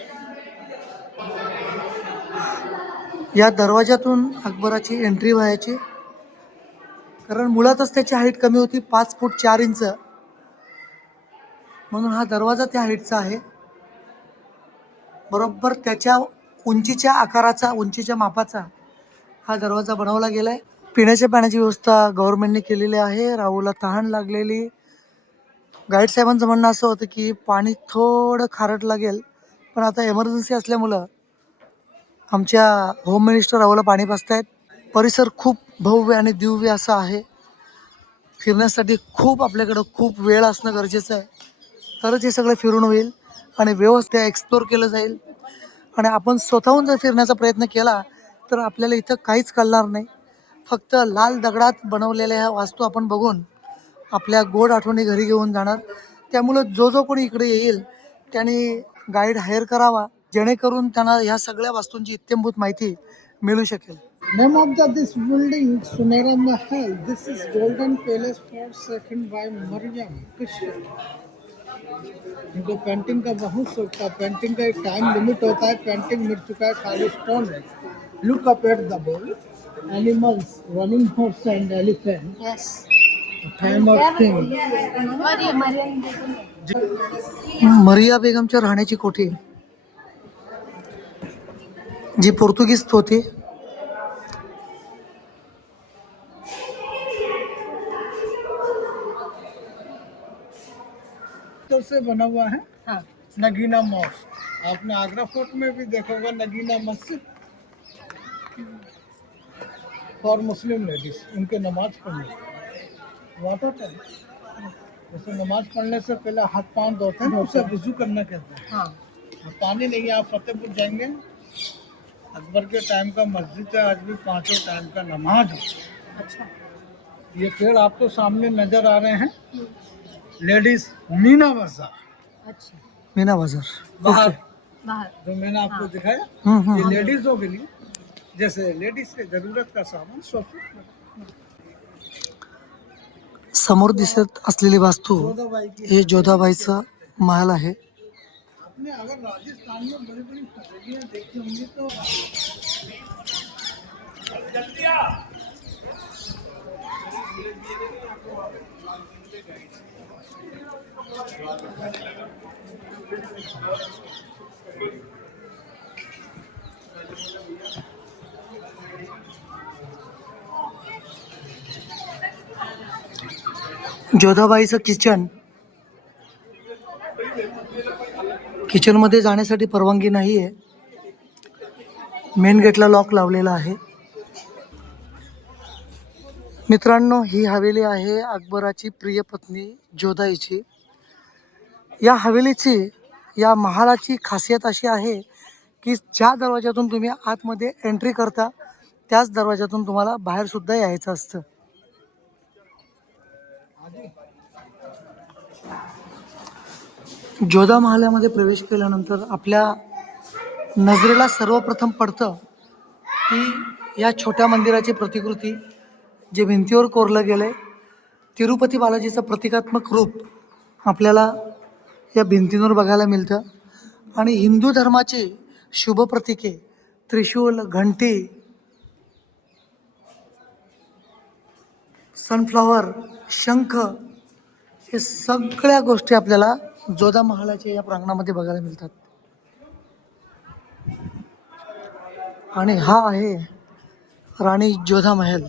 या दरवाजातून अकबराची एंट्री व्हायची, कारण मुळातच त्याची हाईट कमी होती, 5 फूट 4 इंच, म्हणून हा दरवाजा त्या हाईटचा आहे. बरोबर त्याच्या उंचीच्या आकाराचा, उंचीच्या मापाचा हा दरवाजा बनवला गेलाय. पिण्याच्या पाण्याची व्यवस्था गव्हर्नमेंटने केलेली आहे. राहूला तहान लागलेली. गाईड साहेबांचं म्हणणं असं होतं की पाणी थोडं खारट लागेल, पण आता एमर्जन्सी असल्यामुळं आमच्या होम मिनिस्टर राहूला पाणी पाजतायत. परिसर खूप भव्य आणि दिव्य असा आहे. फिरण्यासाठी आपल्याकडं खूप वेळ असणं गरजेचं आहे, तरच हे सगळं फिरून होईल आणि व्यवस्थित एक्सप्लोर केलं जाईल. आणि आपण स्वतःहून जर फिरण्याचा प्रयत्न केला तर आपल्याला इथं काहीच कळणार नाही. फक्त लाल दगडात बनवलेल्या ह्या वास्तू आपण बघून आपल्या गोड आठवणी घरी घेऊन जाणार. त्यामुळं जो कोणी इकडे येईल त्याने गाईड हायर करावा, जेणेकरून त्यांना ह्या सगळ्या वास्तूंची इत्थंभूत माहिती मिळू शकेल. Name of this building, Sunera Mahal. This is Golden Palace forsaken by Mariam Krishna. इनको पेंटिंग का बहुत शौक था. पेंटिंग का एक टाइम लिमिट होता है. पेंटिंग मिट चुका है, खाली स्टोन है. Look up at the ball. Animals, running horse and elephant. Yes. Time of king. Mariya बेगमच्या राहण्याची कोठी जी पोर्तुगीज होती. तो से बना हुआ है हाँ. नगीना मॉस्क. आपने आगरा फोर्ट में भी देखा होगा नगीना मस्जिद फॉर मुस्लिम लेडीज. उनके नमाज पढ़ने वाटर टैंक. जैसे नमाज पढ़ने से पहले हाथ पांव धोते हैं, उसे वुजू करना कहते हैं. हाँ. पानी नहीं है. आप फतेहपुर जाएंगे, अकबर के टाइम का मस्जिद है. आज भी 5 टाइम का नमाज हो. अच्छा. ये पेड़ आपको सामने नजर आ रहे हैं. लेडीज मीना बाजार. अच्छा. मीना बाजार. बाहर बाहर. जो मैंने आपको दिखाया, हम्म, ये हम्म. लेडीजों के लिए, जैसे लेडीज के जरूरत का सामान सोफा. समोर दिसत असलेली वास्तू जोधाबाई की. हे जोधाबाईचा महल आहे. आपने अगर राजस्थान में बड़ी बड़ी हवेलियां देखी होंगी तो जोधाबाईचं किचनमध्ये जाण्यासाठी परवानगी नाही आहे. मेन गेटला लॉक लावलेला आहे. मित्रांनो, ही हवेली आहे अकबराची प्रिय पत्नी जोधाईची. या हवेलीची, या महालाची खासियत अशी आहे की ज्या दरवाजातून तुम्ही आतमध्ये एंट्री करता त्याच दरवाजातून तुम्हाला बाहेर सुद्धा यायचं असतं. जोधा महालामध्ये प्रवेश केल्यानंतर आपल्या नजरेला सर्वप्रथम पडतं की या छोट्या मंदिराची प्रतिकृती जे भिंतीवर कोरलं गेलं आहे. तिरुपती बालाजीचं प्रतिकात्मक रूप आपल्याला या भिंतींवर बघायला मिळतं. आणि हिंदू धर्माची शुभ प्रतीके, त्रिशूल, घंटी, सनफ्लॉवर, शंख, हे सगळ्या गोष्टी आपल्याला जोधा महालाच्या या प्रांगणामध्ये बघायला मिळतात. आणि हा आहे राणी जोधा महल.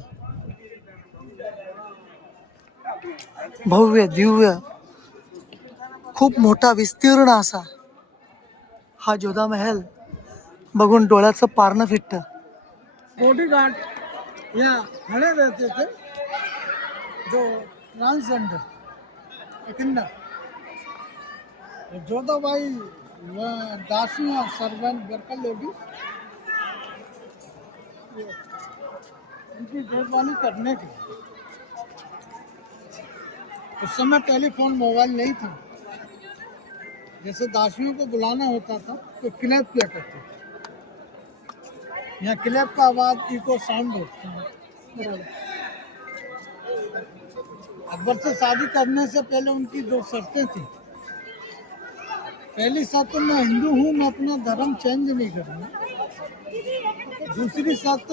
भव्य दिव्य, खूप मोठा विस्तीर्ण असा हा जोधा महल बघून डोळ्याचं पारणं फिटतं. बॉडीगार्ड यहाँ खड़े रहते थे, जो ट्रांसजेंडर किन्नर. जोधाबाई दासियां, सर्वेंट, वर्कर लेडीज, उनकी देखभाली करने की. उस समय टेलीफोन मोबाइल नहीं था. जैसे दासियों को बुलाना होता था तो क्लैप किया करते थे. यहाँ क्लैप का आवाज इको साउंड होता है. अकबर से शादी करने से पहले उनकी 2 शर्तें थी. पहली शर्त, मैं हिंदू हूँ, मैं अपना धर्म चेंज नहीं करूँगा. दूसरी शर्त,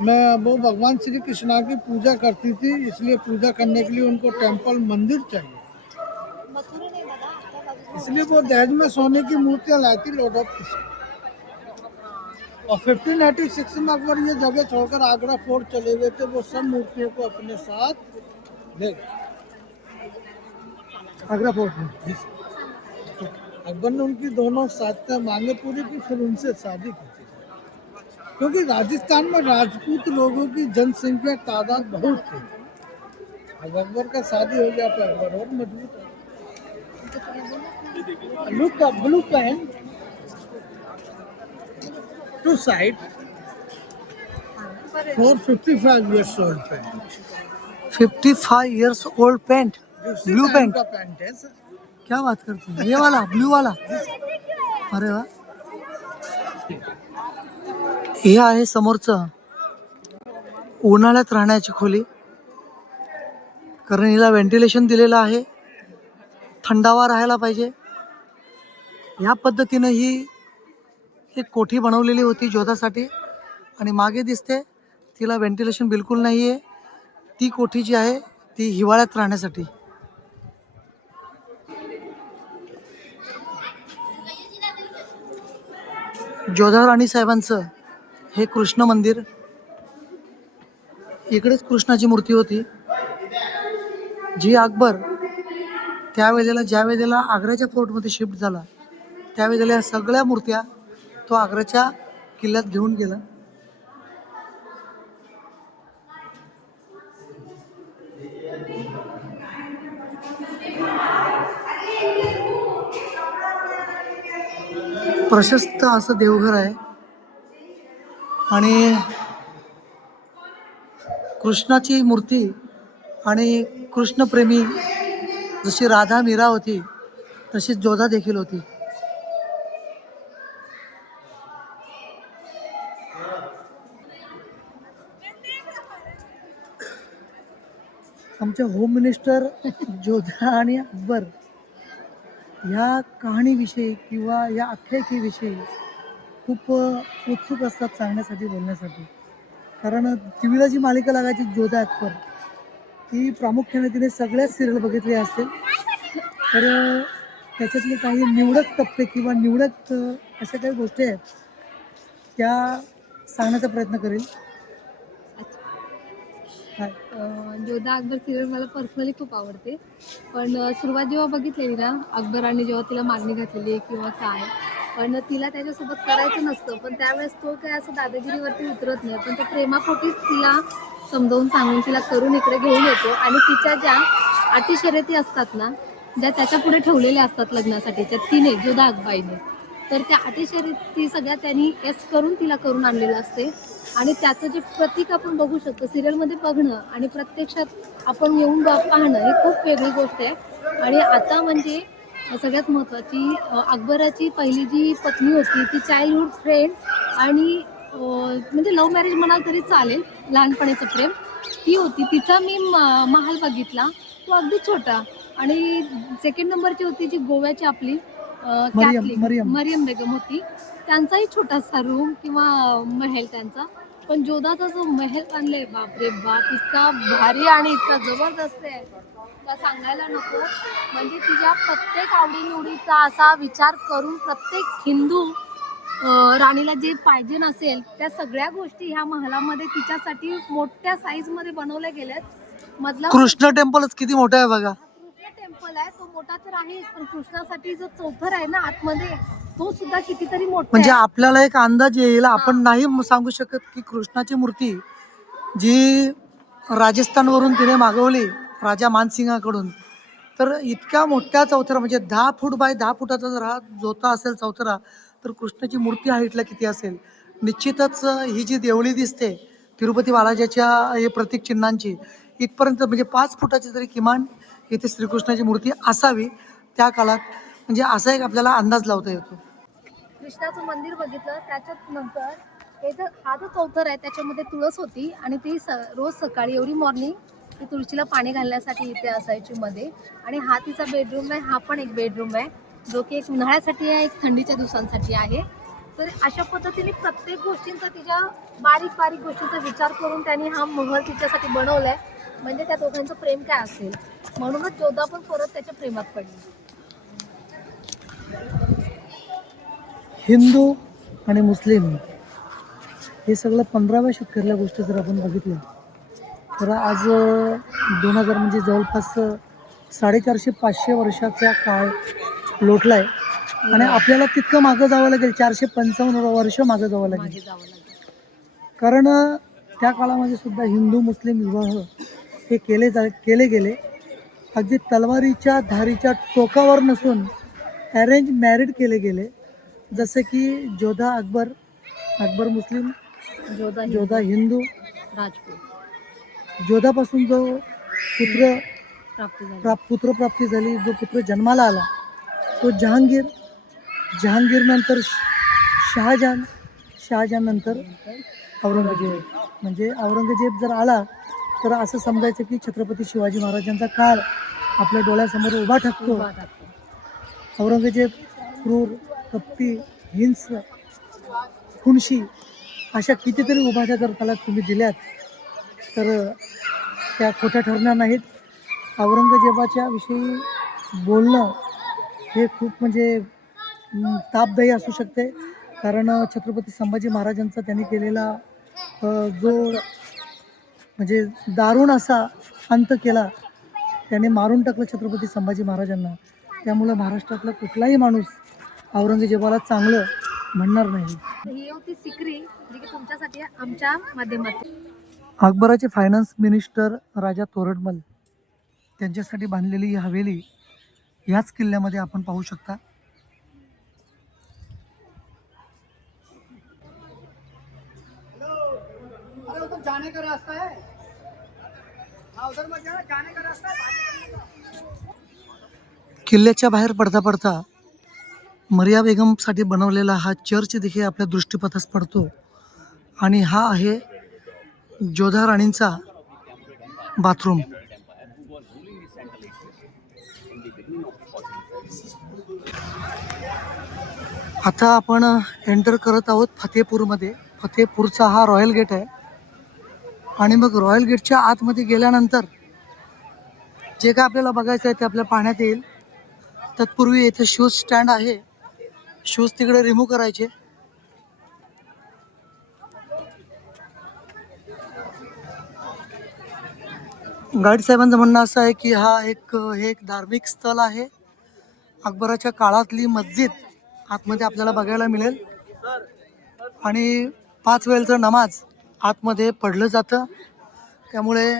मैं वो भगवान श्री कृष्णा की पूजा करती थी, इसलिए पूजा करने के लिए उनको टेम्पल मंदिर चाहिए. इसलिए वो दहेज में सोने की मूर्तियाँ लाई थी लॉर्ड ऑफ कृष्ण. और 1586 में अकबर ये जगह छोड़कर आगरा फोर्ट चले गए थे. वो सब मूर्तियों को अपने साथ ले गए आगरा फोर्ट में. अकबर ने उनकी दोनों साथें मांगे पूरी की, फिर उनसे शादी की थी. क्योंकि राजस्थान में राजपूत लोगों की जनसंख्या तादाद बहुत थी. अब अकबर का शादी हो गया तो अकबर और मजबूत हो. Look a blue pen two side for 55 years old pen. 55 years old paint, blue paint. का पेंट है सर. क्या बात करते हैं, ये वाला ब्लू वाला. अरे वा. हे आहे समोरचं उन्हाळ्यात राहण्याची खोली, कारण हिला व्हेंटिलेशन दिलेलं आहे, थंडावा राहायला पाहिजे. ह्या पद्धतीनं ही एक कोठी बनवलेली होती जोधासाठी, आणि मागे दिसते तिला व्हेंटिलेशन बिलकुल नाही आहे. ती कोठी जी आहे ती हिवाळ्यात राहण्यासाठी. जोधा राणी साहेबांचं हे कृष्ण मंदिर, इकडेच कृष्णाची मूर्ती होती जी अकबर ज्या वेळेला आग्र्याच्या फोर्टमध्ये शिफ्ट झाला त्यावेळेला या सगळ्या मूर्त्या तो आग्र्याच्या किल्ल्यात घेऊन गेला. प्रशस्त असं देवघर आहे, आणि कृष्णाची मूर्ती आणि कृष्णप्रेमी जशी राधा मीरा होती तशीच जोधा देखील होती. आमचे होम मिनिस्टर जोधा आणि अकबर ह्या कहाणीविषयी किंवा या आख्यायिकेविषयी खूप उत्सुक असतात सांगण्यासाठी, बोलण्यासाठी. कारण टी व्हीला जी मालिका लागायची जोधा अकबर, ती प्रामुख्याने तिने सगळ्याच सिरियल बघितली असतील. तर त्याच्यातले काही निवडक टप्पे किंवा निवडक अशा काही गोष्टी आहेत त्या सांगण्याचा प्रयत्न करेल. काय जोधा अकबर सिरियल मला पर्सनली खूप आवडते, पण सुरुवात जेव्हा बघितलेली ना अकबराने जेव्हा तिला मागणी घातलेली किंवा काय, पण तिला त्याच्यासोबत करायचं नसतं, पण त्यावेळेस तो काय असं दादागिरीवरती उतरत नाही, पण तो प्रेमापोटीच तिला समजावून सांगून तिला करून इकडे घेऊन येतो. आणि तिच्या ज्या अटी शर्यती असतात ना, ज्या त्याच्या पुढे ठेवलेल्या असतात लग्नासाठीच्या तिने जोधा अकबाईने, तर त्या अटी शर्यती सगळ्या त्यांनी एस करून तिला करून आणलेलं असते. आणि त्याचं जे प्रतीक आपण बघू शकतो सिरियलमध्ये बघणं आणि प्रत्यक्षात आपण येऊन पाहणं ही खूप वेगळी गोष्ट आहे. आणि आता म्हणजे सगळ्यात महत्त्वाची, अकबराची पहिली जी पत्नी होती ती चाइल्डहुड फ्रेंड आणि म्हणजे लव्ह मॅरेज म्हणाल तरी चालेल, लहानपणीचं प्रेम, ती होती. तिचा मी महाल बघितला, तो अगदी छोटा. आणि सेकंड नंबरची होती जी गोव्याची आपली मरियम बेगम होती, त्यांचाही छोटासा रूम किंवा महल त्यांचा. पण जोधाचा जो महल बांधले, बापरे बाप, इतका भारी आणि इतका जबरदस्त आहे का सांगायला नको. म्हणजे तिच्या प्रत्येक आवडीनिवडीचा असा विचार करून प्रत्येक हिंदू राणीला जे पाहिजे नसेल त्या सगळ्या गोष्टी ह्या महलामध्ये तिच्यासाठी मोठ्या साईजमध्ये बनवल्या गेल्यात. मधला कृष्ण टेम्पलच किती मोठं आहे बघा. कृष्ण टेम्पल आहे, तो मोठा तर आहे, पण कृष्णासाठी जो चौथर आहे ना आतमध्ये, तो सुद्धा कितीतरी मोठा म्हणजे आहे. आपल्याला एक अंदाज येईल, आपण नाही सांगू शकत की कृष्णाची मूर्ती जी राजस्थानवरून तिने मागवली राजा मानसिंगाकडून, तर इतक्या मोठ्या चौथरा, म्हणजे 10 फूट बाय 10 फुटाचा जर हा जोता असेल चौथरा, तर कृष्णाची मूर्ती हाईटला किती असेल. निश्चितच ही जी देवळी दिसते तिरुपती बालाजीच्या हे प्रतीक चिन्हांची, इथपर्यंत म्हणजे 5 फुटाची तरी किमान इथे श्रीकृष्णाची मूर्ती असावी त्या काळात, म्हणजे असा एक आपल्याला अंदाज लावता येतो. कृष्णाचं मंदिर बघितलं, त्याच्याच नंतर हे जर हा जो चौथर आहे त्याच्यामध्ये तुळस होती आणि ती रोज सकाळी एवढी मॉर्निंग ती तुळशीला पाणी घालण्यासाठी इथे असायची मध्ये. आणि हा तिचा बेडरूम आहे, हा पण एक बेडरूम आहे जो की एक उन्हाळ्यासाठी आहे, एक थंडीच्या दिवसांसाठी आहे. तर अशा पद्धतीने प्रत्येक गोष्टींचा, तिच्या बारीक बारीक गोष्टींचा विचार करून त्यांनी हा महल तिच्यासाठी बनवलाय. म्हणजे त्या दोघांचं प्रेम काय असेल, म्हणूनच जोधा पण परत त्याच्या प्रेमात पडली. हिंदू आणि मुस्लिम हे सगळं 15व्या शतकातल्या गोष्टी जर आपण बघितल्या तर आज 2000 म्हणजे जवळपास 450-500 वर्षाचा काळ लोटला आहे. आणि आपल्याला तितकं मागं जावं लागेल, 455 वर्ष मागं जावं लागेल. कारण त्या काळामध्ये सुद्धा हिंदू मुस्लिम विवाह हे केले गेले, अगदी तलवारीच्या धारीच्या टोकावर नसून अरेंज मॅरिड केले गेले. जसे की जोधा अकबर मुस्लिम, जोधा हिंदू, राजपूत. जोधापासून जो पुत्रप्राप्ती झाली, जो पुत्र जन्माला आला तो जहांगीर, जहांगीरनंतर शहाजहान नंतर औरंगजेब. म्हणजे औरंगजेब जर आला तर असं समजायचं की छत्रपती शिवाजी महाराजांचा काळ आपल्या डोळ्यासमोर उभा ठाकतो. औरंगजेब क्रूर, कपटी, हिंस्र, खुनशी अशा कितीतरी उपाध्या जर त्याला तुम्ही दिल्यात तर त्या खोट्या ठरणार नाहीत. औरंगजेबाच्या विषयी बोलणं हे खूप म्हणजे तापदायी असू शकते. कारण छत्रपती संभाजी महाराजांचा त्यांनी केलेला जो म्हणजे दारुण असा अंत केला, त्याने मारून टाकलं छत्रपती संभाजी महाराजांना. त्यामुळं महाराष्ट्रातला कुठलाही माणूस औरंगजेबाला चांगलं म्हणणार नाही. ही होती सिक्री जी की तुमच्यासाठी आमच्या माध्यमातून. अकबराचे फायनान्स मिनिस्टर राजा तोरडमल त्यांच्यासाठी बांधलेली ही हवेली ह्याच किल्ल्यामध्ये आपण पाहू शकता. जाने का रास्ता है, हाँ उधर मत जाना, जाने का रास्ता है. किल्ल्याच्या बाहेर पडता पडता मरिया बेगमसाठी बनवलेला हा चर्च देखील आपल्या दृष्टीपथास पडतो. आणि हा आहे जोधा राणींचा बाथरूम. आता आपण एंटर करत आहोत फतेपूरमध्ये. फतेपूरचा हा रॉयल गेट आहे. आणि मग रॉयल गेटच्या आतमध्ये गेल्यानंतर जे काय आपल्याला बघायचं आहे ते आपल्या पाहण्यात येईल. तत्पूर्वी येथे शूज स्टँड आहे. शूज तिकडे रिमूव्ह करायचे. गाईड साहेबांचं म्हणणं असं आहे की हे एक धार्मिक स्थळ आहे. अकबराच्या काळातली मस्जिद आतमध्ये आपल्याला बघायला मिळेल. आणि 5 वेळचं नमाज आतमध्ये पढलं जातं. त्यामुळे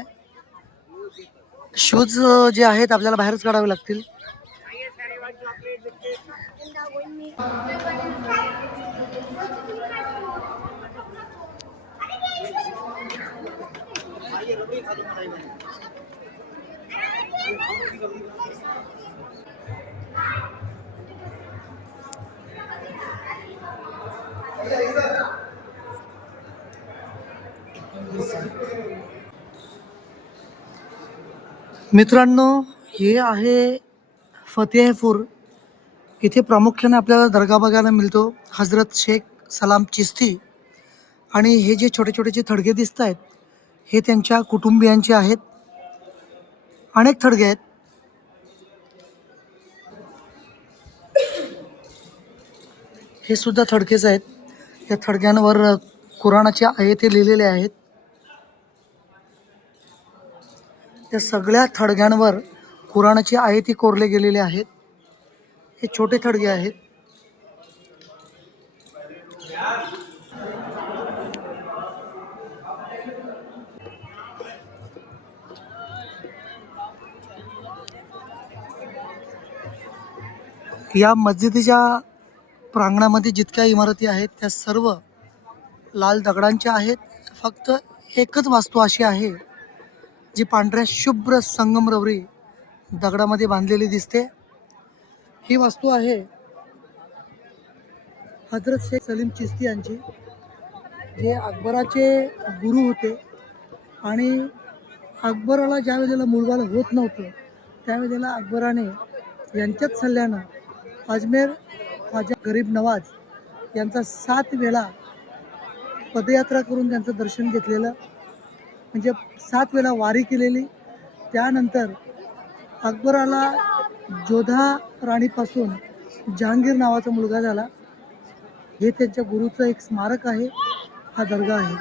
शूज जे आहेत आपल्याला बाहेरच काढावे लागतील. मित्रांनो, हे आहे फतेहपूर. इथे प्रामुख्याने आपल्याला दर्गा बघायला मिळतो, हजरत शेख सलाम चिश्ती. आणि हे जे छोटे छोटे जे थडगे दिसत आहेत हे त्यांच्या कुटुंबियांचे आहेत. अनेक थडगे आहेत. हे सुद्धा थडकेच आहेत. या थडग्यांवर कुराणाच्या आयते लिहिलेल्या आहेत. त्या सगळ्या थडग्यांवर कुराणाची आयती कोरले गेलेले आहेत. हे छोटे थडगे आहेत. या मस्जिदीच्या प्रांगणामध्ये जितक्या इमारती आहेत त्या सर्व लाल दगडांच्या आहेत. फक्त एकच वास्तू अशी आहे जी पांढऱ्या शुभ्र संगमरवरी दगडामध्ये बांधलेली दिसते. ही वास्तू आहे हजरत शेख सलीम चिश्ती यांची, जे अकबराचे गुरु होते. आणि अकबराला ज्या वेळेला मुलबाळ होत नव्हतं त्यावेळेला अकबराने यांच्याच सल्ल्यानं अजमेर ख्वाजा गरीब नवाज यांचा 7 वेळा पदयात्रा करून त्यांचं दर्शन घेतलेलं. म्हणजे 7 वेळा वारी केलेली. त्यानंतर अकबराला जोधा राणीपासून जहांगीर नावाचा मुलगा झाला. हे त्यांच्या गुरुचं एक स्मारक आहे. हा दर्गा आहे.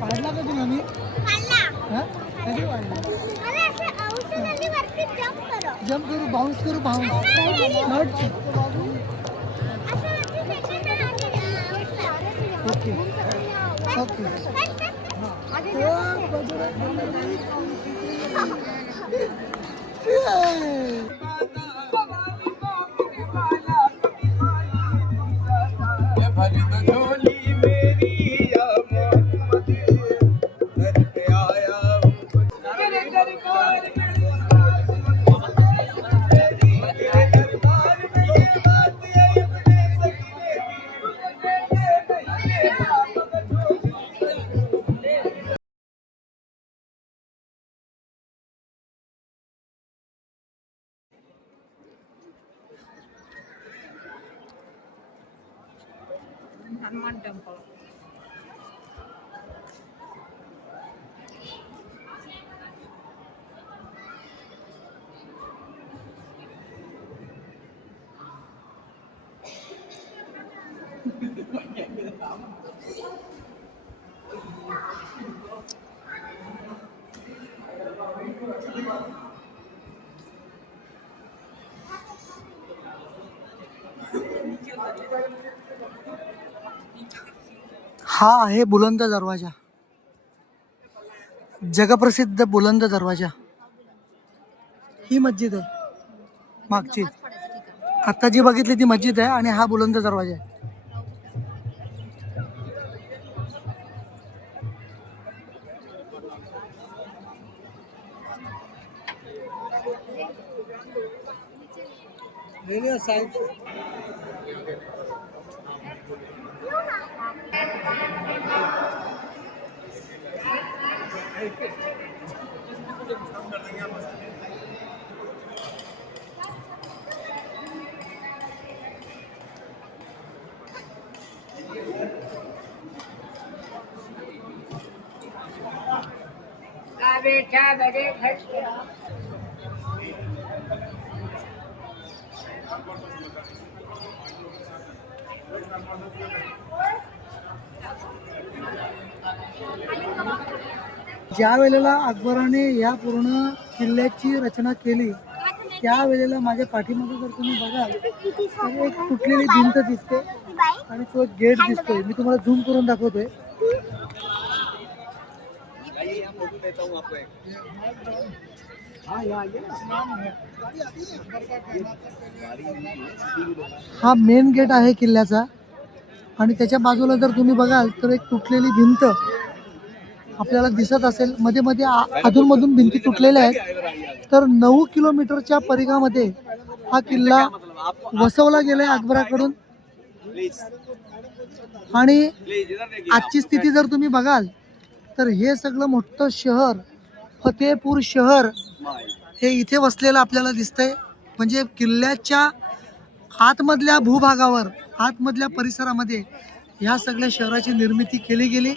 पाडला का तुला मी? कधी वाढला? जम्प करू, बाउन्स करू, बाउन्स. Okay okay. ये भरी तो झोली मेरी या मोहम्मद घर पे आया हूँ तेरे दरबार में तेरे दरबार में ये बात है अपने सकीने की हनुमान टेम्पल. हा आहे बुलंद दरवाजा, जगप्रसिद्ध बुलंद दरवाजा. ही मस्जिद आहे मागची, आता जी बघितली ती मस्जिद आहे आणि हा बुलंद दरवाजा आहे. ज्या वेळेला अकबराने या पूर्ण किल्ल्याची रचना केली त्यावेळेला माझ्या पाठीमध्ये जर तुम्ही बघाल तर एक तुटलेली भिंत दिसते आणि तो एक गेट दिसतोय. मी तुम्हाला झूम करून दाखवतोय. हा मेन गेट आहे किल्ल्याचा आणि त्याच्या बाजूला जर तुम्ही बघाल तर एक तुटलेली भिंत आपल्याला दिसत असेल. मध्ये मध्ये अधूनमधून भिंती तुटलेल्या आहेत. तर 9 किलोमीटरच्या परिघामध्ये हा किल्ला वसवला गेलाय अकबराकडून. आणि आजची स्थिती जर तुम्ही बघाल तर हे सगळं मोठं शहर फतेहपूर शहर हे इथे वसलेलं आपल्याला दिसतंय. म्हणजे किल्ल्याच्या आतमधल्या भूभागावर, आतमधल्या परिसरामध्ये ह्या सगळ्या शहराची निर्मिती केली गेली.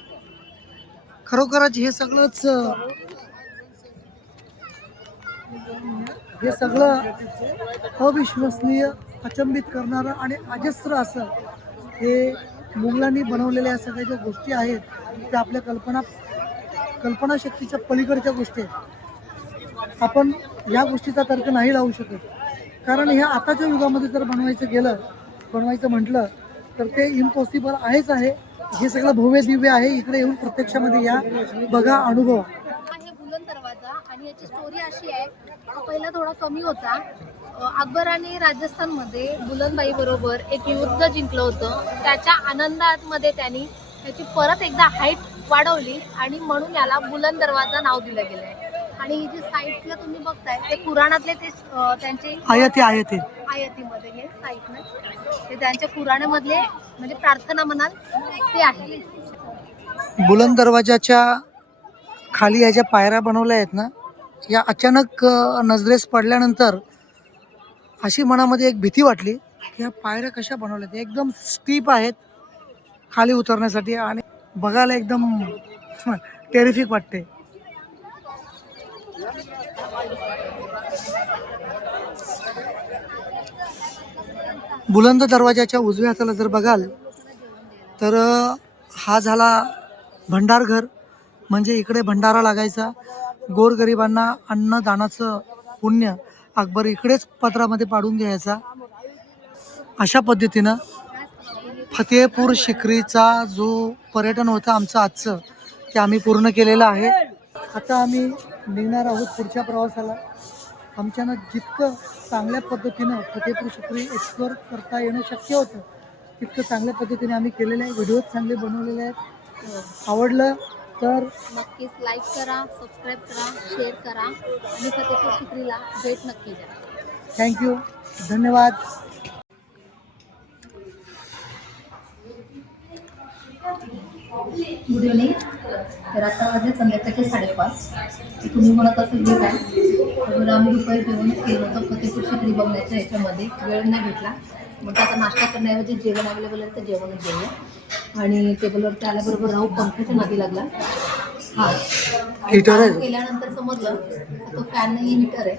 खरोखरच हे सगळं अविश्वसनीय, अचंबित करणारं आणि अजस्र असं हे मुघलांनी बनवलेल्या या सगळ्या ज्या गोष्टी आहेत त्या आपल्या कल्पनाशक्तीच्या पलीकडच्या गोष्टी आहेत. आपण या गोष्टीचा तर्क नाही लावू शकत, कारण ह्या आताच्या युगामध्ये जर बनवायचं म्हटलं तर ते इम्पॉसिबल आहेच आहे. हे सगळं भव्य दिव्य आहे. इकडे येऊन प्रत्यक्षामध्ये या, बघा, अनुभव. आहे बुलंद दरवाजा आणि याची स्टोरी अशी आहे, हा पहिला थोडा कमी होता. अकबराने राजस्थानमध्ये बुलंदबाई बरोबर एक युद्ध जिंकलं होतं. त्याच्या आनंदामध्ये त्यांनी त्याची परत एकदा हाईट वाढवली आणि म्हणून याला बुलंद दरवाजा नाव दिलं गेलं आहे. आणि ही जी साईटला तुम्ही बघताय ते कुराणातले ते त्यांचे आयतीमध्ये हे साईट ते त्यांच्या कुराणामधले म्हणजे प्रार्थना म्हणाल ते आहे. बुलंद दरवाजाच्या खाली ह्या ज्या पायऱ्या बनवल्या आहेत ना, या अचानक नजरेस पडल्यानंतर अशी मनामध्ये एक भीती वाटली की ह्या पायऱ्या कशा बनवल्यात. एकदम स्टीप आहेत खाली उतरण्यासाठी आणि बघायला एकदम टेरिफिक वाटते. बुलंद दरवाजाच्या उजव्या हाताला जर बघाल तर हा झाला भंडारघर. म्हणजे इकडे भंडारा लागायचा. गोरगरिबांना अन्नदानाचं पुण्य अकबर इकडेच पत्रामध्ये पाडून घ्यायचा. अशा पद्धतीनं फतेहपूर शिकरीचा जो पर्यटन होता आमचं आजचं, ते आम्ही पूर्ण केलेलं आहे. आता आम्ही निघणार आहोत पुढच्या प्रवासाला. आमच्यानं जितकं चांगल्या पद्धतीनं फतेहपूर शिकरी एक्सप्लोअर करता येणं शक्य होतं इतकं चांगल्या पद्धतीने आम्ही केलेलं आहे, व्हिडिओ चांगले बनवलेले आहेत. आवडलं तर नक्कीच लाईक करा, सबस्क्राईब करा, शेअर करा आणि फतेपूर सिक्रीला भेट नक्की द्या. थँक्यू, धन्यवाद. Good evening. तर आता वाजले संध्याकाळचे 5:30. तर तुम्ही म्हणत असेल की काय, तर आम्ही दुपारी जेवणच केलं होतं फतेपूर सिक्री बघण्याच्या ह्याच्यामध्ये. वेळ नाही भेटला, मग आता नाश्ता करण्याऐवजी जेवण अवेलेबल आहे तर जेवणच घेऊया. आणि टेबलवरती आल्याबरोबर राहू पंख्याच्या नादी लागला. हा, Heater आहे? केल्यानंतर समजलं तो फॅन नाही, हीटर आहे.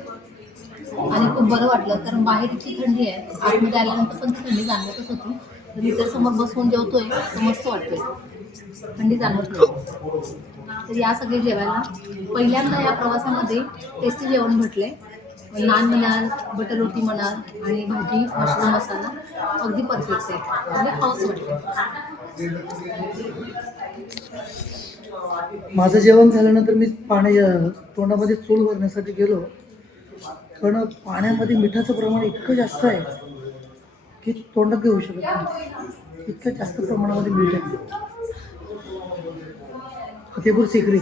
आणि खूप बरं वाटलं, कारण बाहेर इतकी थंडी आहे, आतमध्ये आल्यानंतर पण ती थंडी जाणवतच होती. तर हीटर समोर बसवून जेवतोय तर मस्त वाटतोय, थंडी जाणवत नाही. तर या सगळे जेवायला पहिल्यांदा या प्रवासामध्ये टेस्टी जेवण भेटले. नान म्हणाल, बटर रोटी म्हणाल आणि भाजी, मशरूम मसाला अगदी परफेक्ट आहे, म्हणजे खाऊच वाटते. माझं जेवण झाल्यानंतर मी तोंडामध्ये चूल भरण्यासाठी गेलो, पण पाण्यामध्ये मिठाचं प्रमाण इतकं जास्त आहे की तोंडात घेऊ शकत नाही, इतकं जास्त प्रमाणामध्ये मीठ आहे. फतेपूर सिक्री